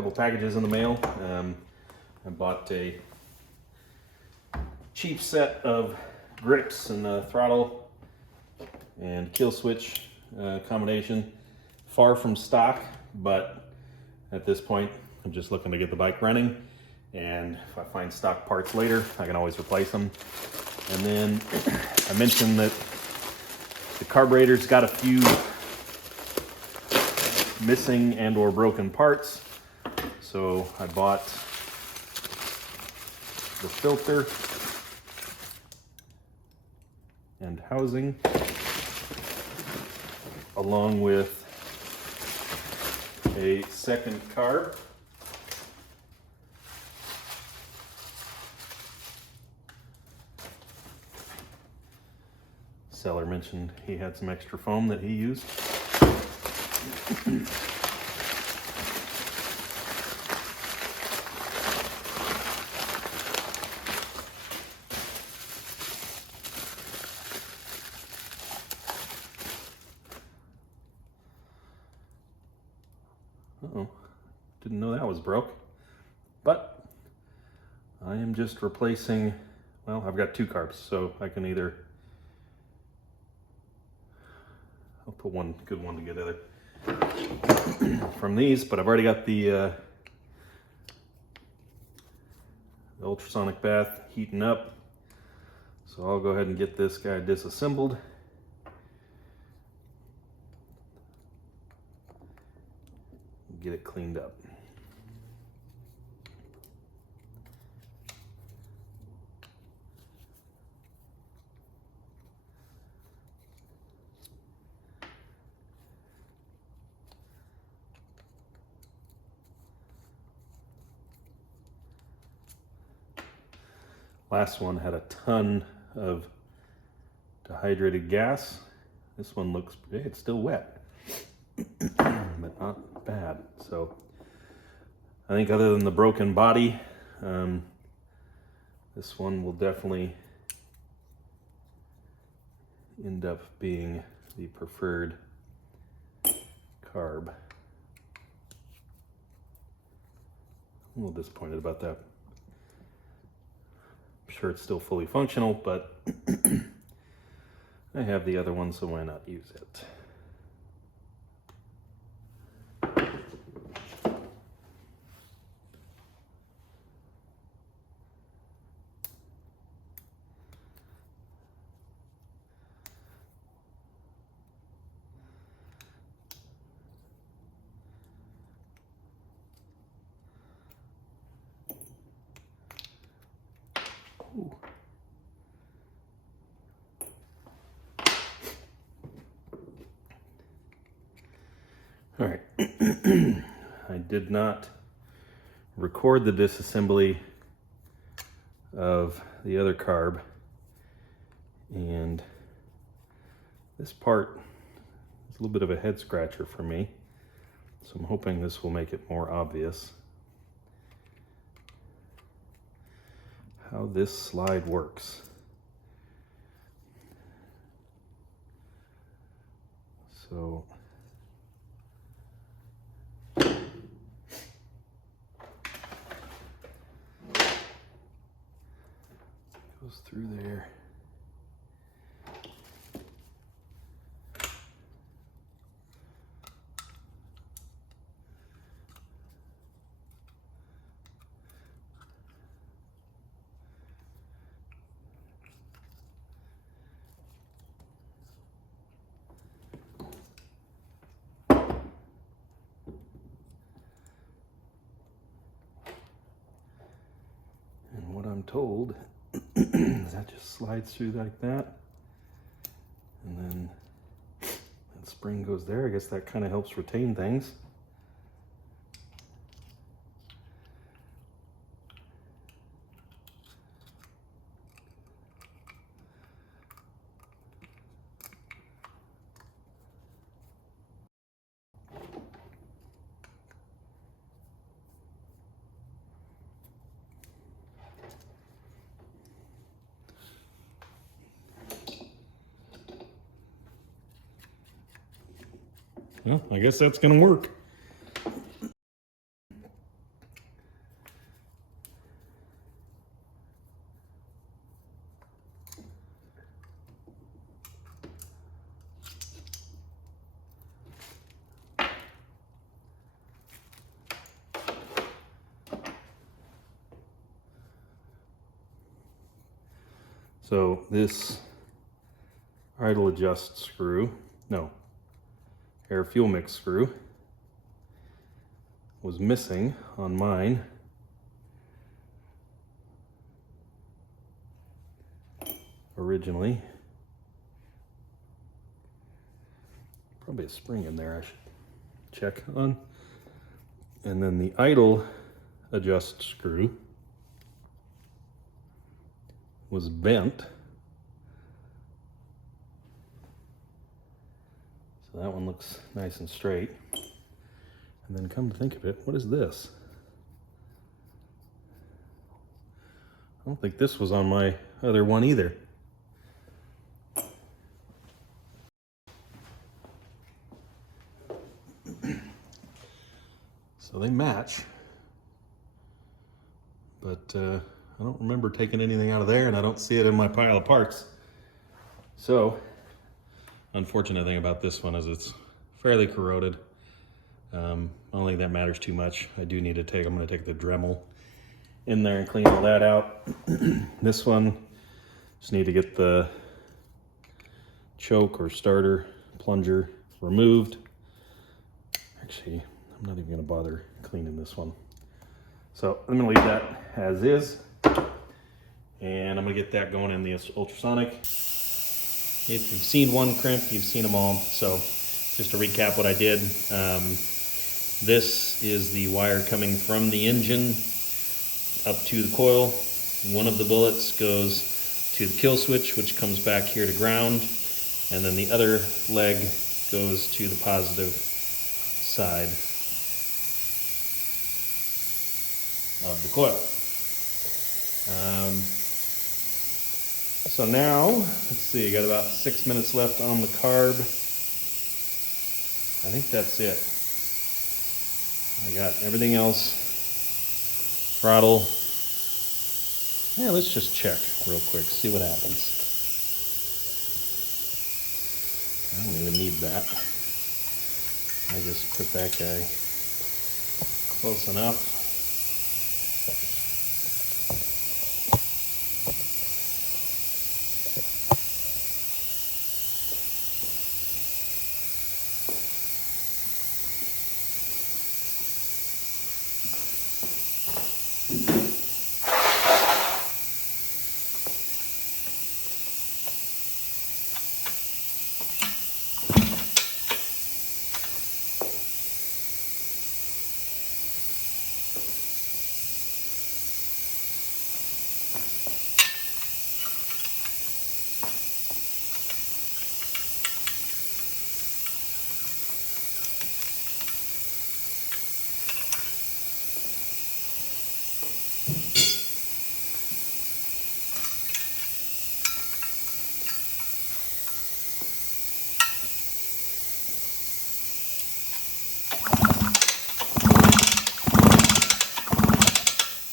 couple packages in the mail. I bought a cheap set of grips and a throttle and kill switch combination. Far from stock, but at this point I'm just looking to get the bike running, and if I find stock parts later I can always replace them. And then I mentioned that the carburetor's got a few missing and or broken parts, so I bought the filter and housing along with a second carb. Seller mentioned he had some extra foam that he used. Uh-oh, didn't know that was broke. But I am just replacing, well, I've got two carbs, so I can either, I'll put one good one together from these, but I've already got the ultrasonic bath heating up. So I'll go ahead and get this guy disassembled. Get it cleaned up. Last one had a ton of dehydrated gas. This one looks, it's still wet, but not bad. So I think other than the broken body, this one will definitely end up being the preferred carb. I'm a little disappointed about that. I'm sure it's still fully functional, but I have the other one, so why not use it? Ooh. All right, I did not record the disassembly of the other carb, and this part is a little bit of a head scratcher for me, so I'm hoping this will make it more obvious how this slide works. So goes through there. I'm told that just slides through like that, and then that spring goes there. I guess that kind of helps retain things. Well, I guess that's gonna work. So this idle adjust screw, no, air fuel mix screw was missing on mine. Originally. Probably a spring in there I should check on. And then the idle adjust screw was bent. So that one looks nice and straight. And then come to think of it, what is this? I don't think this was on my other one either. So they match, but I don't remember taking anything out of there, and I don't see it in my pile of parts. So, unfortunate thing about this one is it's fairly corroded. I don't think that matters too much. I do need to I'm gonna take the Dremel in there and clean all that out. This one, just need to get the choke or starter plunger removed. Actually, I'm not even gonna bother cleaning this one. So I'm gonna leave that as is. And I'm gonna get that going in the ultrasonic. If you've seen one crimp, you've seen them all. So just to recap what I did, this is the wire coming from the engine up to the coil. One of the bullets goes to the kill switch, which comes back here to ground. And then the other leg goes to the positive side of the coil. So now, let's see, got about 6 minutes left on the carb. I think that's it. I got everything else. Throttle. Yeah, let's just check real quick, see what happens. I don't even need that. I just put that guy close enough.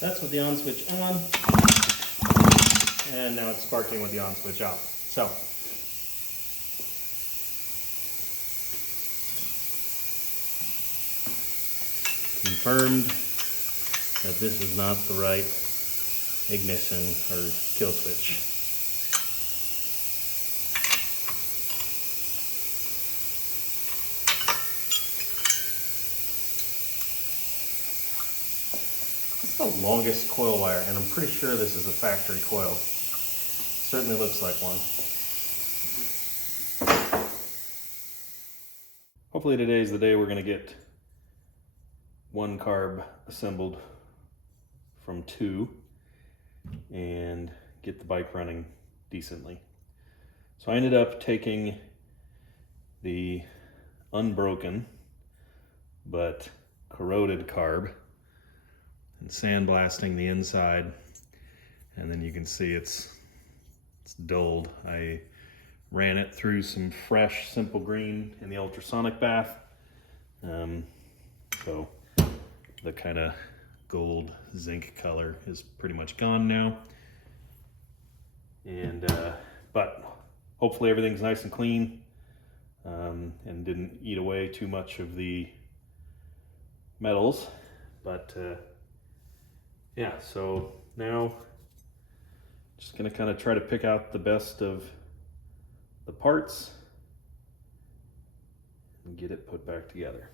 That's with the on switch on, and now it's sparking with the on switch off. So, confirmed that this is not the right ignition or kill switch. The longest coil wire, and I'm pretty sure this is a factory coil. Certainly looks like one. Hopefully today's the day we're going to get one carb assembled from two and get the bike running decently. So I ended up taking the unbroken but corroded carb and sandblasting the inside, and then you can see it's dulled. I ran it through some fresh simple green in the ultrasonic bath, so the kind of gold zinc color is pretty much gone now, and but hopefully everything's nice and clean and didn't eat away too much of the metals, but yeah, so now Just gonna kind of try to pick out the best of the parts and get it put back together.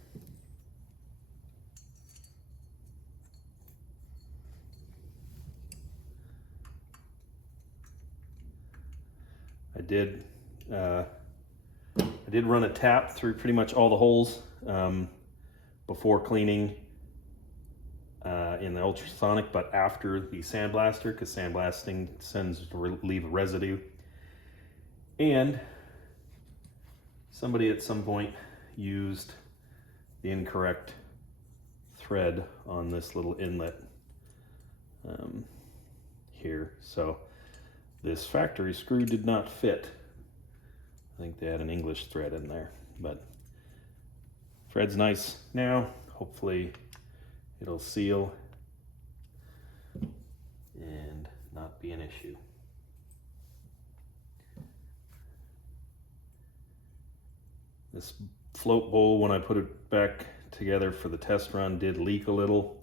I did run a tap through pretty much all the holes before cleaning in the ultrasonic, but after the sandblaster, because sandblasting tends to leave a residue. And somebody at some point used the incorrect thread on this little inlet here. So this factory screw did not fit. I think they had an English thread in there, but thread's nice now. Hopefully it'll seal and not be an issue. This float bowl, when I put it back together for the test run, did leak a little.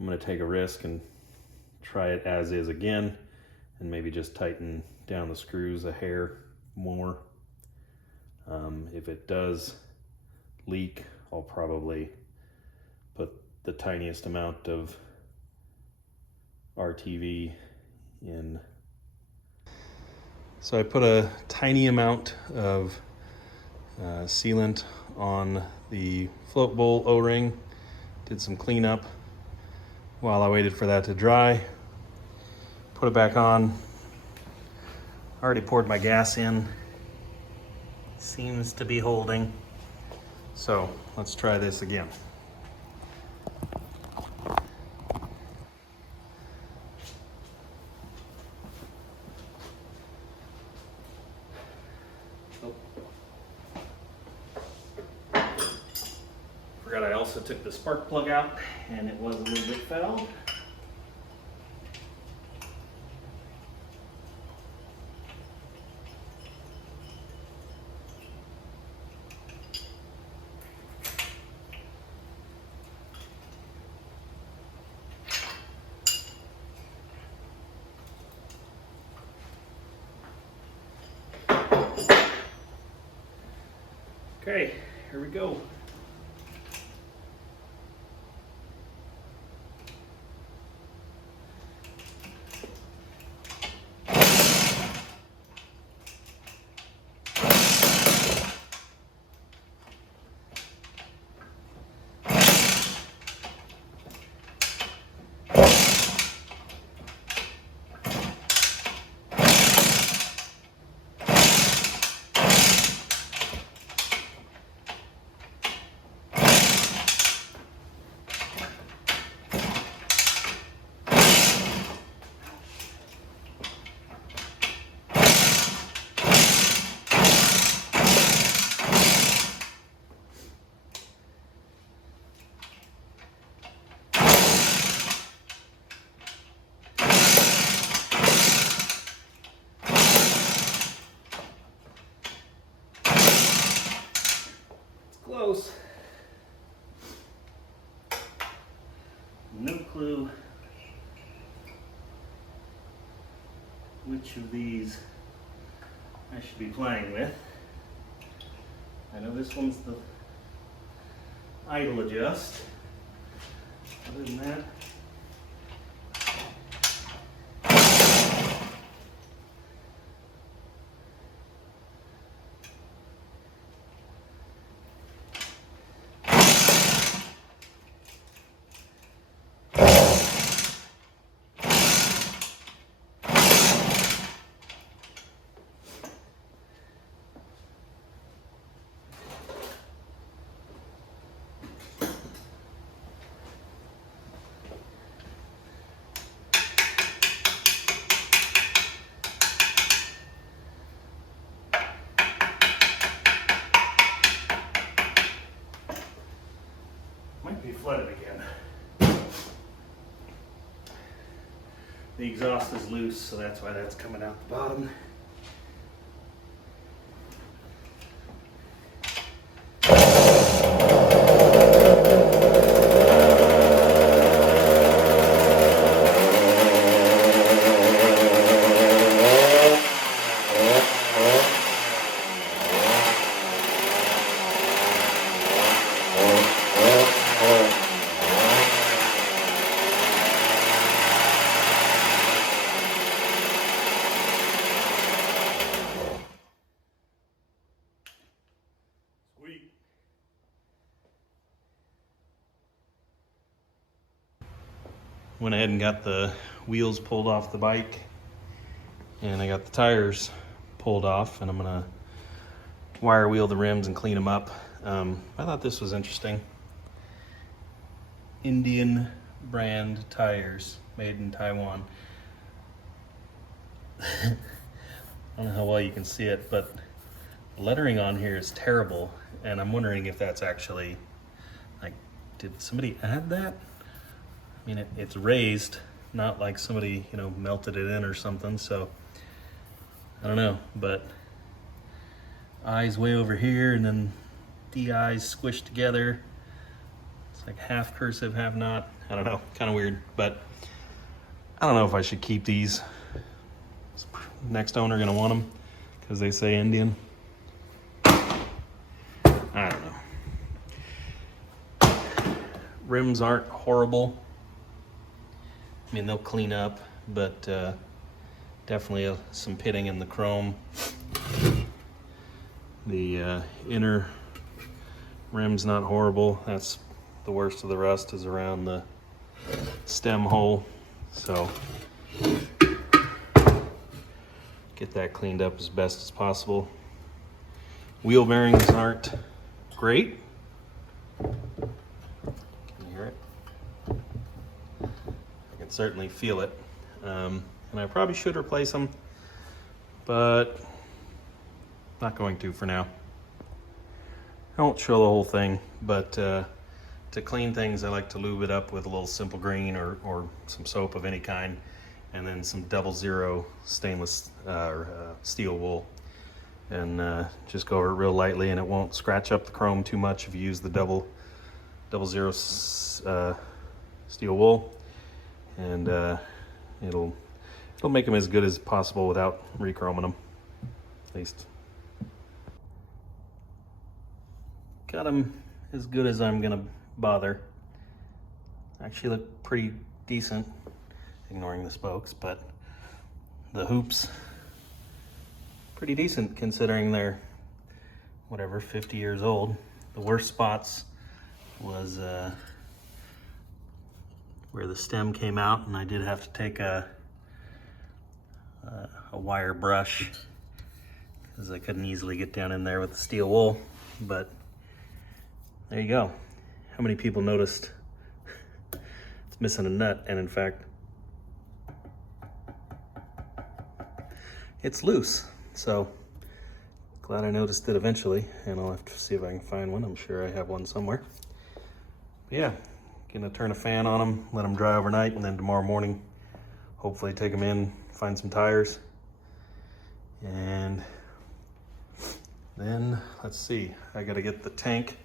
I'm going to take a risk and try it as is again, and maybe just tighten down the screws a hair more. If it does leak, I'll probably put the tiniest amount of RTV in. So I put a tiny amount of sealant on the float bowl O-ring, did some cleanup while I waited for that to dry, put it back on. Already poured my gas in, seems to be holding. So let's try this again. Forgot I also took the spark plug out, and it was a little bit foul. Okay, here we go. Close. No clue which of these I should be playing with. I know this one's the idle adjust. Other than that, might be flooded again. The exhaust is loose, so that's why that's coming out the bottom. went ahead and got the wheels pulled off the bike, and I got the tires pulled off, and I'm gonna wire wheel the rims and clean them up. I thought this was interesting. Indian brand tires, made in Taiwan. I don't know how well you can see it, but the lettering on here is terrible, and I'm wondering if that's actually, like, did somebody add that? I mean, it's raised, not like somebody, you know, melted it in or something, so I don't know, but eyes way over here, and then the eyes squished together. It's like half cursive, half not. I don't know, kind of weird, but I don't know if I should keep these. Is next owner gonna want them because they say Indian? I don't know. Rims aren't horrible. I mean, they'll clean up, but definitely some pitting in the chrome. The inner rim's not horrible. That's the worst of the rust is around the stem hole. So get that cleaned up as best as possible. Wheel bearings aren't great. Can you hear it? I can certainly feel it. And I probably should replace them, but not going to for now. I won't show the whole thing, but to clean things, I like to lube it up with a little Simple Green or some soap of any kind, and then some 00 stainless steel wool, and just go over it real lightly, and it won't scratch up the chrome too much if you use the 00 steel wool, and it'll make them as good as possible without re-chroming them, at least. Got them as good as I'm gonna bother. Actually look pretty decent, ignoring the spokes, but the hoops, pretty decent considering they're, whatever, 50 years old. The worst spots was where the stem came out, and I did have to take a wire brush because I couldn't easily get down in there with the steel wool, but there you go. How many people noticed it's missing a nut, and in fact, it's loose. So glad I noticed it eventually, and I'll have to see if I can find one. I'm sure I have one somewhere. But yeah, gonna turn a fan on them, let them dry overnight, and then tomorrow morning, hopefully take them in, find some tires, and then let's see, I gotta get the tank.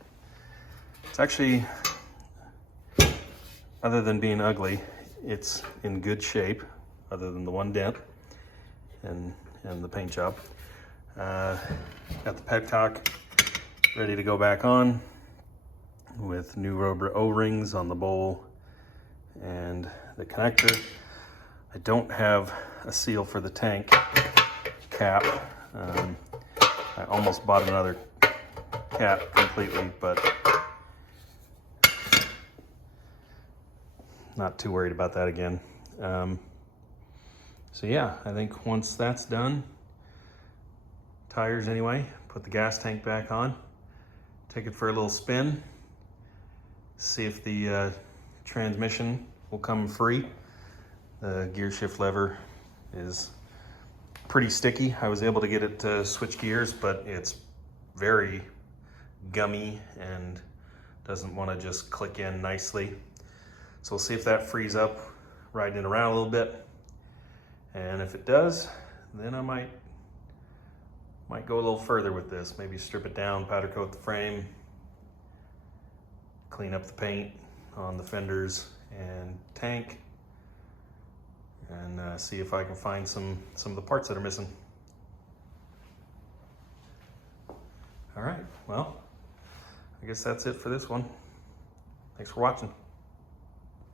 It's actually, other than being ugly, it's in good shape, other than the one dent and the paint job. Got the petcock ready to go back on with new rubber O-rings on the bowl and the connector. I don't have a seal for the tank cap. I almost bought another cap completely, but not too worried about that again. So yeah, I think once that's done, tires anyway, put the gas tank back on, take it for a little spin, see if the transmission will come free. The gear shift lever is pretty sticky. I was able to get it to switch gears, but it's very gummy and doesn't want to just click in nicely. So we'll see if that frees up, riding it around a little bit. And if it does, then I might go a little further with this. Maybe strip it down, powder coat the frame, clean up the paint on the fenders and tank, and see if I can find some of the parts that are missing. All right, well, I guess that's it for this one. Thanks for watching.